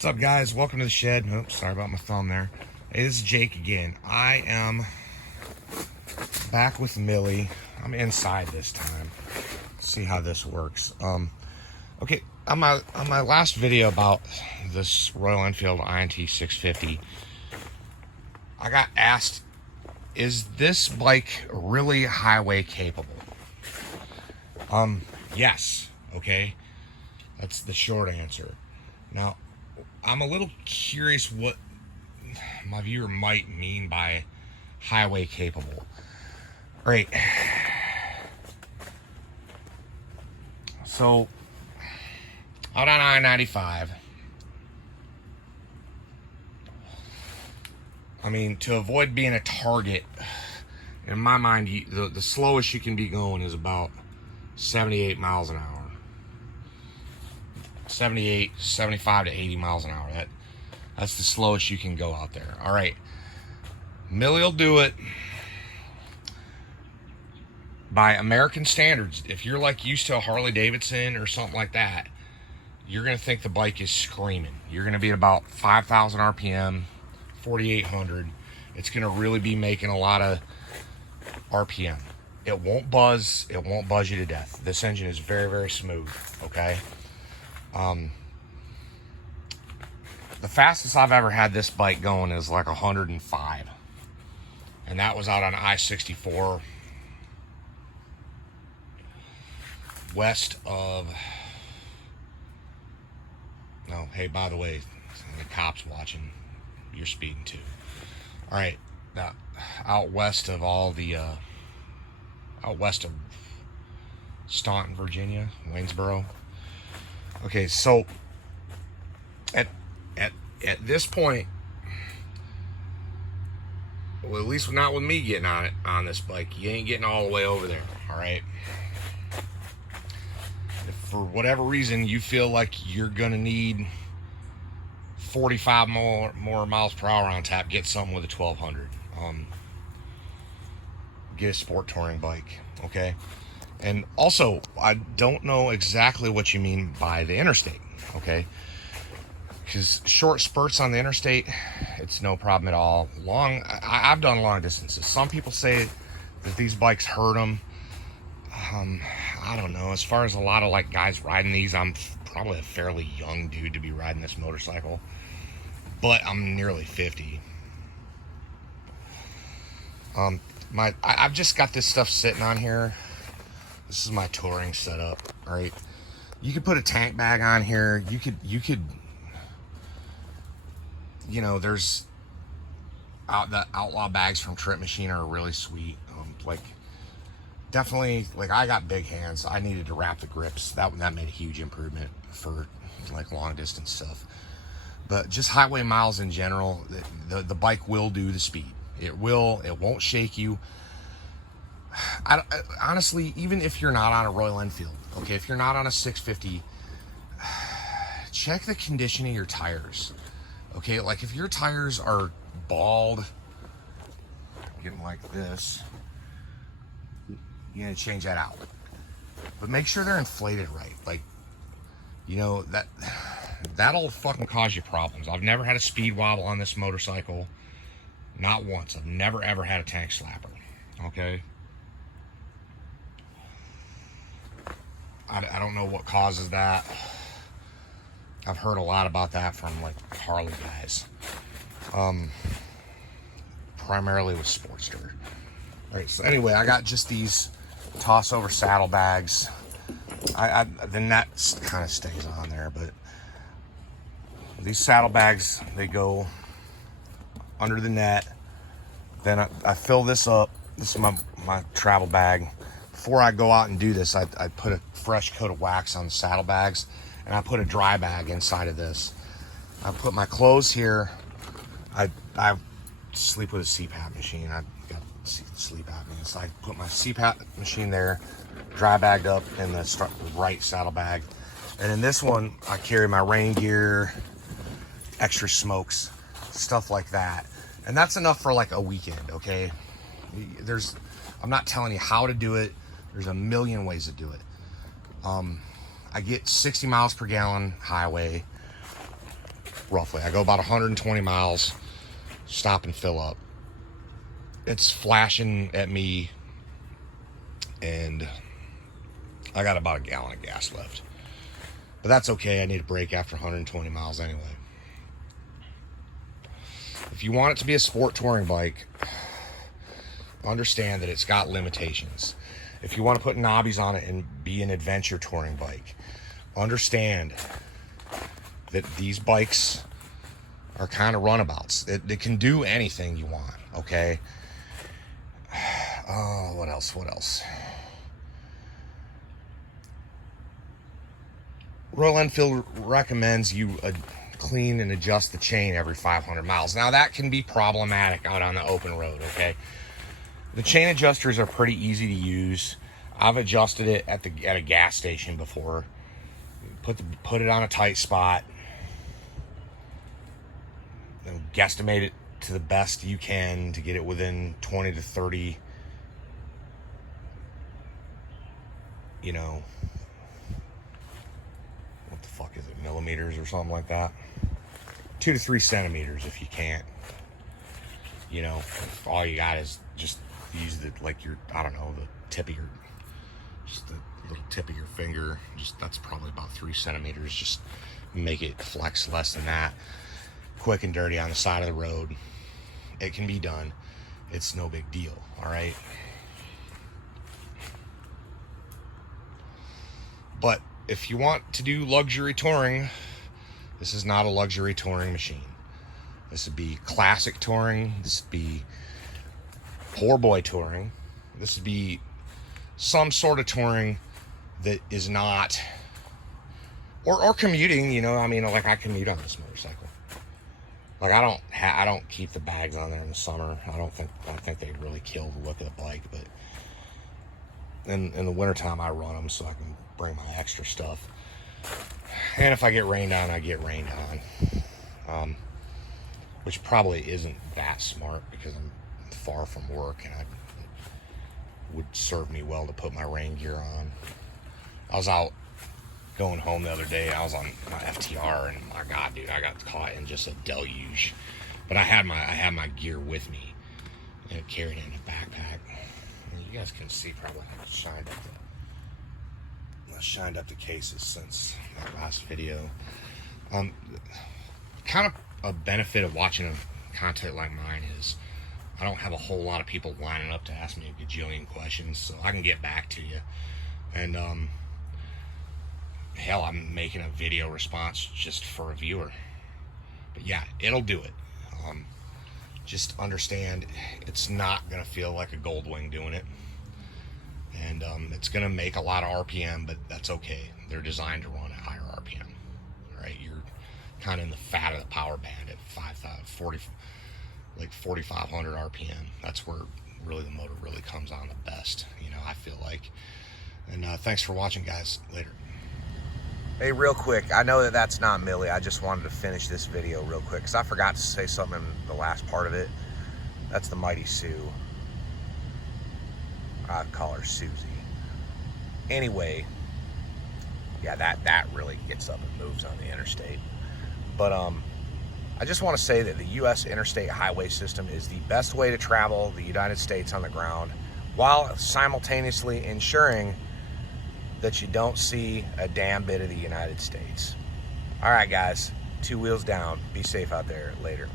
What's up, guys? Welcome to the shed. Oops, sorry about my thumb there. Hey, this is Jake again. I am back with Millie. I'm inside this time. Let's see how this works. Okay, on my last video about this Royal Enfield INT 650, I got asked, is this bike really highway capable? Yes. Okay, that's the short answer. Now, I'm a little curious what my viewer might mean by highway capable. All right. So, out on I-95, I mean, to avoid being a target, in my mind, the slowest you can be going is about 78 miles an hour. 78, 75 to 80 miles an hour. That's the slowest you can go out there. All right. Millie will do it by American standards. If you're like used to a Harley Davidson or something like that, you're going to think the bike is screaming. You're going to be at about 5,000 RPM, 4,800. It's going to really be making a lot of RPM. It won't buzz. It won't buzz you to death. This engine is very, very smooth. Okay. The fastest I've ever had this bike going is like 105, and that was out on I-64 west of, no, hey, by the way, the cops watching, you're speeding too. All right, now out west of Staunton, Virginia, Waynesboro. Okay, so at this point, well, at least not with me getting on this bike, you ain't getting all the way over there. All right. If for whatever reason you feel like you're gonna need 45 more miles per hour on tap, get something with a 1200. Get a sport touring bike. Okay. And also, I don't know exactly what you mean by the interstate, okay? Because short spurts on the interstate, it's no problem at all. I've done long distances. Some people say that these bikes hurt them. I don't know. As far as a lot of like guys riding these, I'm probably a fairly young dude to be riding this motorcycle, but I'm nearly 50. I've just got this stuff sitting on here. This is my touring setup. All right, you could put a tank bag on here. You could, there's the Outlaw bags from Trip Machine are really sweet. Definitely, like, I got big hands. I needed to wrap the grips. That made a huge improvement for like long distance stuff. But just highway miles in general, the bike will do the speed. It won't shake you. Honestly, even if you're not on a Royal Enfield, okay, if you're not on a 650, check the condition of your tires. Okay, like if your tires are bald, getting like this, you're gonna change that out. But make sure they're inflated right. Like, that'll fucking cause you problems. I've never had a speed wobble on this motorcycle. Not once. I've never ever had a tank slapper. Okay. I don't know what causes that. I've heard a lot about that from like Harley guys. Primarily with Sportster. Alright, so anyway, I got just these toss over saddlebags. The net kind of stays on there, but these saddlebags, they go under the net. Then I fill this up. This is my travel bag. Before I go out and do this, I put a fresh coat of wax on the saddlebags, and I put a dry bag inside of this. I put my clothes here. I sleep with a CPAP machine. I've got sleep apnea, so I put my CPAP machine there, dry bagged up in the right saddlebag. And in this one, I carry my rain gear, extra smokes, stuff like that. And that's enough for like a weekend, okay? I'm not telling you how to do it. There's a million ways to do it. I get 60 miles per gallon highway. roughly. I go about 120 miles, stop and fill up. It's flashing at me, and I got about a gallon of gas left. But that's okay. I need a break after 120 miles anyway. If you want it to be a sport touring bike, understand that it's got limitations. If you want to put knobbies on it and be an adventure touring bike, understand that these bikes are kind of runabouts. They can do anything you want, okay? Oh, what else? Royal Enfield recommends you clean and adjust the chain every 500 miles. Now, that can be problematic out on the open road, okay? The chain adjusters are pretty easy to use. I've adjusted it at a gas station before. Put it on a tight spot and guesstimate it to the best you can to get it within 20 to 30, you know, what the fuck is it, millimeters or something like that. 2 to 3 centimeters if you can't. You know, if all you got is just use the, like your, I don't know, the tip of your, just the little tip of your finger. Just, that's probably about 3 centimeters. Just make it flex less than that. Quick and dirty on the side of the road. It can be done. It's no big deal, all right? But if you want to do luxury touring, this is not a luxury touring machine. This would be classic touring. This would be poor boy touring. This would be some sort of touring that is not, or commuting, you know, I mean, like I commute on this motorcycle. Like I don't keep the bags on there in the summer. I don't think they'd really kill the look of the bike, but in the wintertime I run them so I can bring my extra stuff. And if I get rained on, I get rained on. Which probably isn't that smart because I'm far from work and it would serve me well to put my rain gear on. I was out going home the other day. I was on my FTR and my God, dude, I got caught in just a deluge. But I had my gear with me and carried it in a backpack. And you guys can see probably how I shined up the cases since that last video. Kind of a benefit of watching a content like mine is I don't have a whole lot of people lining up to ask me a gajillion questions, so I can get back to you. And hell, I'm making a video response just for a viewer. But yeah, it'll do it. Just understand it's not gonna feel like a Goldwing doing it. And it's going to make a lot of RPM, but that's okay. They're designed to run at higher RPM. All right, you're kind of in the fat of the power band at 4,500 RPM. That's where really the motor really comes on the best, you know, I feel like. And thanks for watching, guys. Later. Hey, real quick, I know that that's not Millie. I just wanted to finish this video real quick because I forgot to say something in the last part of it. That's the Mighty Sue. I call her Susie. Anyway, yeah, that really gets up and moves on the interstate. But I just want to say that the U.S. interstate highway system is the best way to travel the United States on the ground, while simultaneously ensuring that you don't see a damn bit of the United States. All right, guys, 2 wheels down. Be safe out there. Later.